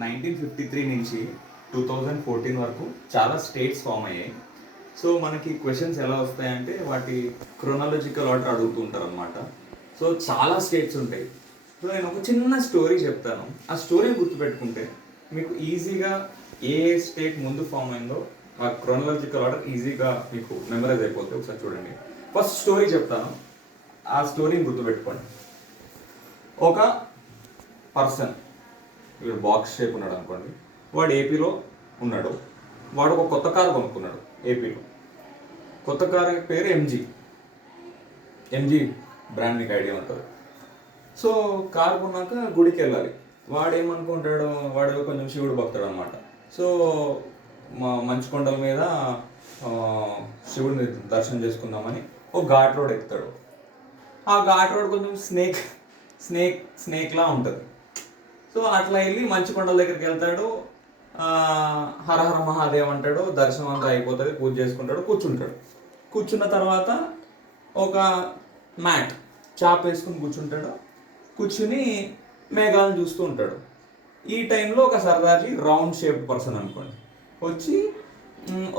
1953 నుంచి 2014 వరకు చాలా స్టేట్స్ ఫామ్ అయ్యాయి. సో మనకి క్వశ్చన్స్ ఎలా వస్తాయంటే వాటి క్రొనాలజికల్ ఆర్డర్ అడుగుతూ ఉంటారు అనమాట. సో చాలా స్టేట్స్ ఉంటాయి. సో నేను ఒక చిన్న స్టోరీ చెప్తాను. ఆ స్టోరీని గుర్తుపెట్టుకుంటే మీకు ఈజీగా ఏ స్టేట్ ముందు ఫామ్ అయిందో ఆ క్రొనాలజికల్ ఆర్డర్ ఈజీగా మీకు మెమరైజ్ అయిపోతుంది. ఒకసారి చూడండి. ఫస్ట్ స్టోరీ చెప్తాను, ఆ స్టోరీని గుర్తుపెట్టుకోండి. ఒక పర్సన్ వీడు బాక్స్ షేప్ ఉన్నాడు అనుకోండి, వాడు ఏపీలో ఉన్నాడు. వాడు ఒక కొత్త కారు కొనుక్కున్నాడు ఏపీలో. కొత్త కారు పేరు ఎంజీ బ్రాండ్, మీకు ఐడియా ఉంటుంది. సో కారు కొన్నాక గుడికి వెళ్ళాలి. వాడు ఏమనుకుంటాడు, వాడు కొంచెం శివుడు భక్తుడు అనమాట. సో మంచు కొండల మీద శివుడిని దర్శనం చేసుకుందామని ఒక ఘాట్ రోడ్ ఎక్కుతాడు. ఆ ఘాట్ రోడ్ కొంచెం స్నేక్లా ఉంటుంది. సో అట్లా వెళ్ళి మంచు కొండల దగ్గరికి వెళ్తాడు. హర హర మహాదేవ్ అంటాడు. దర్శనం అంతా అయిపోతుంది, పూజ చేసుకుంటాడు, కూర్చుంటాడు. కూర్చున్న తర్వాత ఒక మ్యాట్ చాప్ వేసుకుని కూర్చుంటాడు. కూర్చుని మేఘాలను చూస్తూ ఉంటాడు. ఈ టైంలో ఒక సర్దార్జీ రౌండ్ షేప్ పర్సన్ అనుకోండి వచ్చి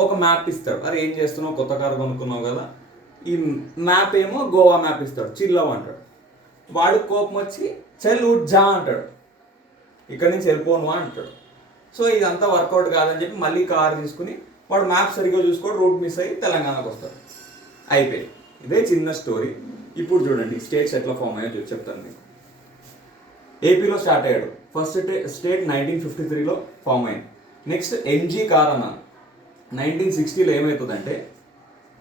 ఒక మ్యాప్ ఇస్తాడు. అరే ఏం చేస్తున్నావు, కొత్త కారు కొనుక్కున్నావు కదా, ఈ మ్యాప్ ఏమో గోవా మ్యాప్ ఇస్తాడు. చిల్లవ్ అంటాడు. వాడు కోపం వచ్చి చెల్ ఉజ్జా అంటాడు. ఇక్కడి నుంచి వెళ్ళిపోను అంటాడు. సో ఇదంతా వర్కౌట్ కాదని చెప్పి మళ్ళీ కారు తీసుకుని వాడు మ్యాప్ సరిగ్గా చూసుకోడు, రూట్ మిస్ అయ్యి తెలంగాణకు వస్తాడు. అయిపోయింది. ఇదే చిన్న స్టోరీ. ఇప్పుడు చూడండి స్టేట్స్ ఎట్లా ఫామ్ అయ్యో చెప్తాను మీకు. ఏపీలో స్టార్ట్ అయ్యాడు. ఫస్ట్ స్టేట్ 1953లో ఫామ్ అయింది. నెక్స్ట్ ఎంజీ కార్ అన్నాను. 1960లో ఏమవుతుందంటే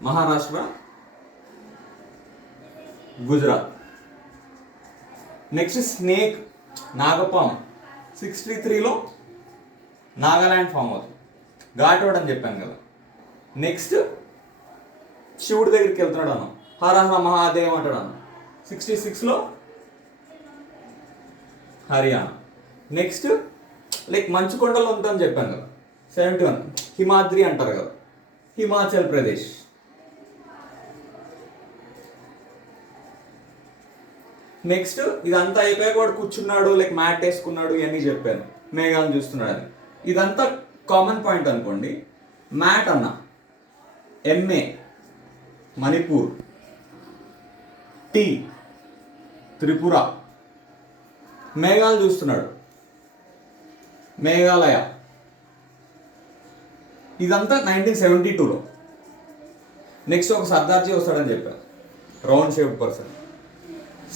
మహారాష్ట్ర, గుజరాత్. నెక్స్ట్ స్నేక్, నాగపాము. 63లో నాగాలాండ్ ఫామ్ అవుతుంది. ఘాట్ రోడ్ అని చెప్పాను కదా. నెక్స్ట్ శివుడి దగ్గరికి వెళ్తున్నాడు అన్న, హర హర మహాదేవ్ అంటాడు అన్న. 66లో హర్యానా. నెక్స్ట్ లైక్ మంచు కొండలు ఉంటుందని చెప్పాను కదా. 71 హిమాద్రి అంటారు కదా, హిమాచల్ ప్రదేశ్. నెక్స్ట్ ఇదంతా అయిపోయాక వాడు కూర్చున్నాడు, లైక్ మ్యాట్ వేసుకున్నాడు, ఇవన్నీ చెప్పాను, మేఘాలను చూస్తున్నాడు అని. ఇదంతా కామన్ పాయింట్ అనుకోండి. మ్యాట్ అన్న, ఎంఏ మణిపూర్, టీ త్రిపుర, మేఘాలు చూస్తున్నాడు మేఘాలయ. ఇదంతా 1972లో. నెక్స్ట్ ఒక సర్దార్జీ వస్తాడని చెప్పాను, రౌండ్ షేప్ పర్సన్.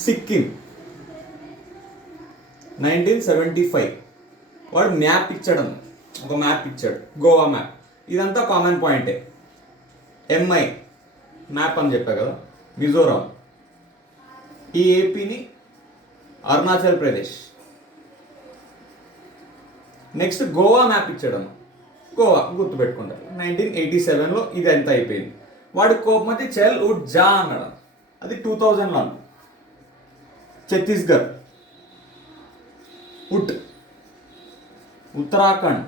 సిక్కిం 1975 వాడు మ్యాప్ ఇచ్చాడు, ఒక మ్యాప్ ఇచ్చాడు, గోవా మ్యాప్. ఇదంతా కామన్ పాయింటే. ఎంఐ మ్యాప్ అని చెప్పా కదా, మిజోరాం. ఈ ఏపీని అరుణాచల్ ప్రదేశ్. నెక్స్ట్ గోవా మ్యాప్ ఇచ్చాడు, గోవా గుర్తుపెట్టుకుంటారు. 1987లో ఇది ఎంత అయిపోయింది. వాడు కోపం వచ్చి చెల్ ఉడ్ జా అన్నాడు. అది 2000లో. ఛత్తీస్గఢ్, ఉట్, ఉత్తరాఖండ్,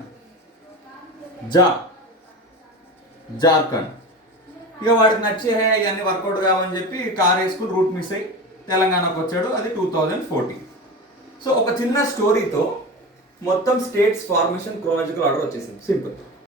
జార్ఖండ్. ఇక వాడికి నచ్చి ఇవన్నీ వర్కౌట్ కావని చెప్పి కార్ వేసుకుని రూట్ మిస్ అయ్యి తెలంగాణకు వచ్చాడు. అది 2014. సో ఒక చిన్న స్టోరీతో మొత్తం స్టేట్స్ ఫార్మేషన్ క్రోనాలజికల్ ఆర్డర్ వచ్చేసింది. సింపుల్.